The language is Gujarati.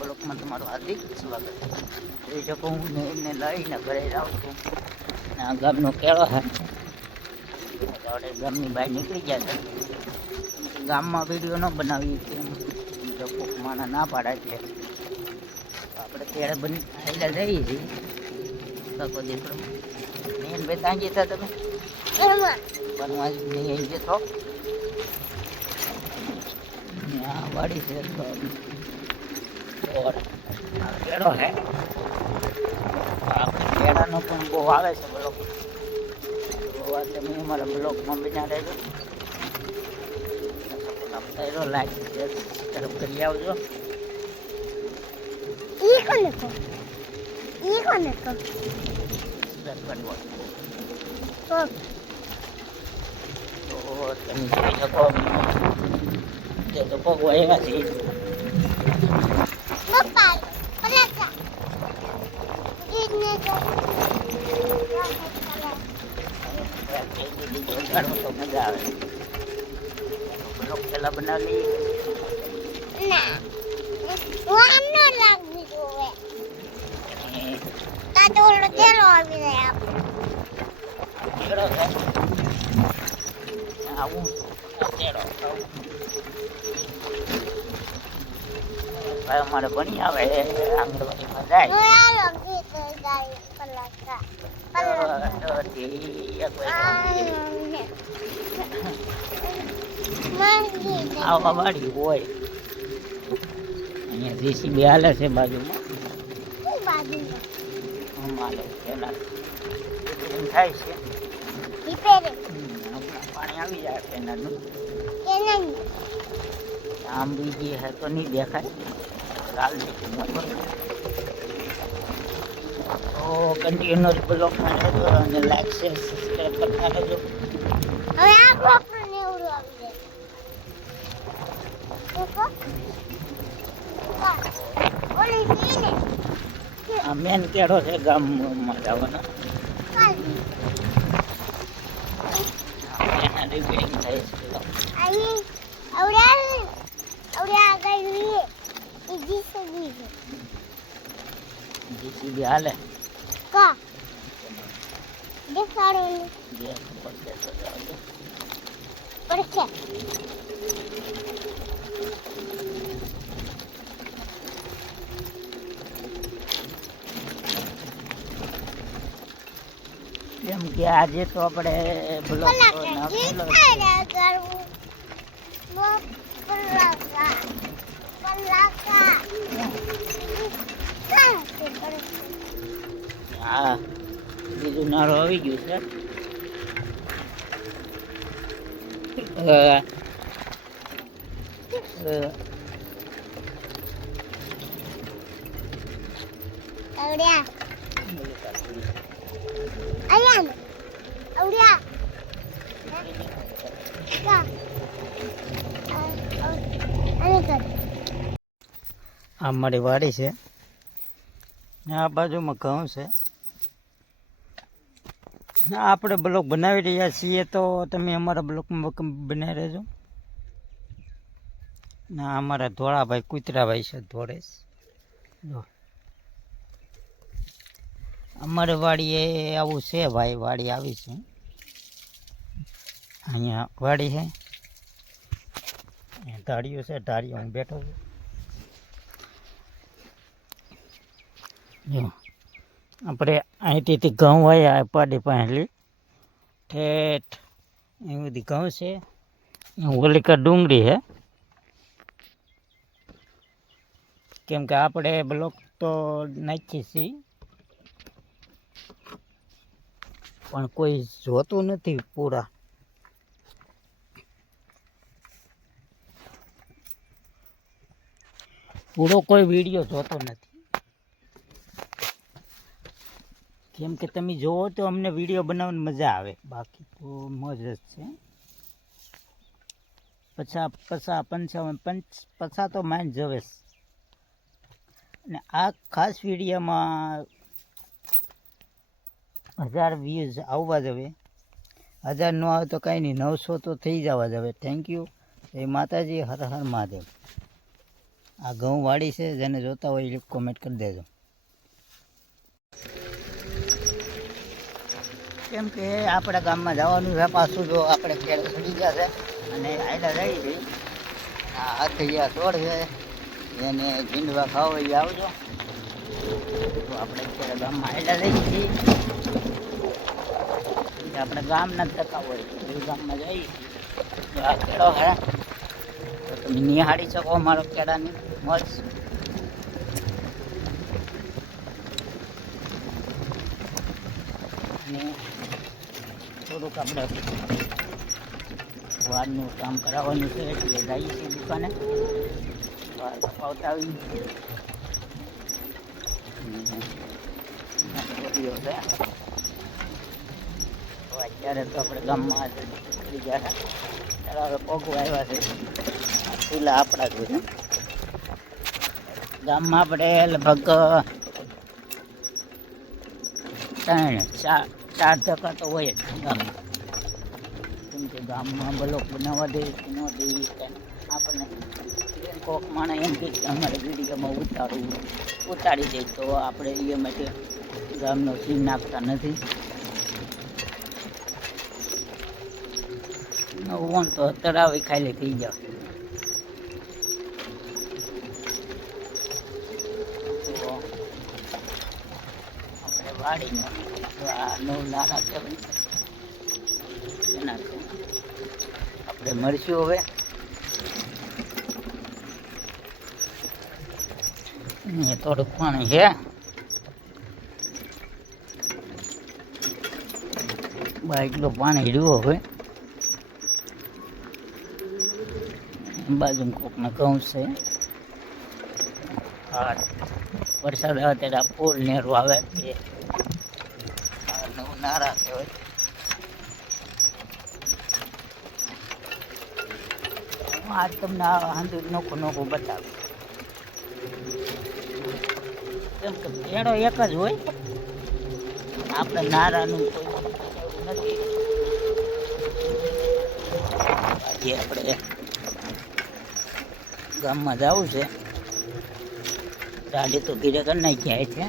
બ્લોકમાં તમારું હાર્દિક સ્વાગત છે. જોઈ શકો હું એમને લઈને ઘરે જાઉં છું. આ ગામનો કેળો છે. આપણે ગામની બહાર નીકળી ગયા છે. ગામમાં વિડીયો ન બનાવીએ છીએ, કોક માણસ ના પાડે છે. આપણે કેળે બની આવેલા જઈએ છીએ. કાકો દીકરો મેન બે તાંજી હતા તમે બનવા નહીં જતો. આ વાડી છે કેળો છે. આપણે કેળાનો પણ બહુ આવે છે બ્લોક. તમે અમારા બ્લોકમાં બન્યા રહેજો. લાઈક તરફ કરી આવજો. તમે જોઈ શકો તે તો પગ આવ્યા છે. તો મજા આવે. બ્લોક પેલા બનાવી આવું અમારે ભણી આવે આંગણવાડીમાં જાય. આવા વાડી હોય અહીંયા જેસીબી હાલે છે બાજુમાં. થાય છે પાણી આવી જાય કેનાલનું. આમ બીજી હે તો નહીં દેખાય. લાલ તો કન્ટિન્યુઅસ બ્લોકમાં રહેજો અને લાઈક શેર સબસ્ક્રાઈબ કરતા રહેજો. હવે આ બ્લોકનું નેવડું આવી જાય. આ મેન કેળો છે ગામમાં જવાના. રિપેરિંગ થાય છે. જીસીબી હાલે એમ કે આજે તો આપણે બ્લોક હા બીજું નારું આવી ગયું છે. આ મારી વાડી છે. આ બાજુમાં ઘઉં છે. આપણે બ્લોક બનાવી રહ્યા છીએ તો તમે અમારા બ્લોકમાં બનાવી રહેજો. ના અમારા ધોળાભાઈ કૂતરાભાઈ છે ધોળેશ. જો અમારે વાડીએ આવું છે ભાઈ. વાડી આવી છે અહીંયા વાડી છે. ધાડીઓ છે. ધાડીઓ હું બેઠો છું. જો આપણે અહીંથી ઘઉં હોય પાડી પાસેલી ઠેઠ અહીં બધી ઘઉં છે. ઓલિકા ડુંગળી છે. કેમ કે આપણે બ્લોક તો નાખીએ છીએ પણ કોઈ જોતું નથી પૂરા. પૂરો કોઈ વિડીયો જોતો નથી. કેમ કે તમે જોવો તો અમને વિડીયો બનાવવાની મજા આવે. બાકી તો મોજ જ છે. 50, 55, 50 તો માઇન્ડ જવે. અને આ ખાસ વિડીયોમાં 1000 વ્યૂઝ આવવા જવે. 1000 ન આવે તો કાંઈ નહીં, 900 તો થઈ જવા જવે. Thank you. જય માતાજી. હર હર મહાદેવ. આ ઘઉં વાડી છે, જેને જોતા હોય એ કોમેન્ટ કરી દેજો. કેમ કે આપણા ગામમાં જવાનું છે પાછું, જો આપણે ખેડ ચડી ગયા છે અને આયલા રહી છે. આ હાથિયા છોડ છે, એને ભીંડવા ખાવો એ આવજો. તો આપણે અત્યારે ગામમાં આયલા રહી છીએ. આપણે ગામના જ ટકા હોય એ ગામમાં જઈએ છીએ. તો આ કેળો હે, તો તમે નિહાળી શકો અમારો કેળાની મોજ. અને થોડુંક આપણે વાડનું કામ કરાવવાનું છે, એટલે જઈએ છીએ દુકાને. વાડ કપાવતા આવી અત્યારે તો આપણે ગામમાં નીકળી ગયા હતા. હવે પોગવા આવ્યા છે. ચૂલા આપણા જ હોય. ગામમાં આપણે લગભગ 3-4 ટકા તો હોય જ ગામમાં. કેમ કે ગામમાં બ્લોક બનાવવા દે કે ન દે, આપણને કોક માણસ એમ કે અમારે વિડીયોમાં ઉતારી દે, તો આપણે એ માટે ગામનો સીન નાખતા નથી. નવું તો તળાવ ખાલી થઈ જાવ. આપણે વાડીમાં આ નવ નાના કહેવાય એના આપણે મળશું હવે. થોડુંક પાણી છે, એટલું પાણી રહ્યું હવે. બાજુ કોકના ઘઉં છે. હા, વરસાદ આવે ત્યારે ફૂલ નેરું આવે એ નારા કહેવાય. આજ તમને નોખું નોખું બતાવું. કેમ કે પેડો એક જ હોય, આપણે નારાનું કોઈ નથી. આજે આપણે ગામમાં જવું છે. ગાડી તો ઘીરે કરી નાખ્યા છે.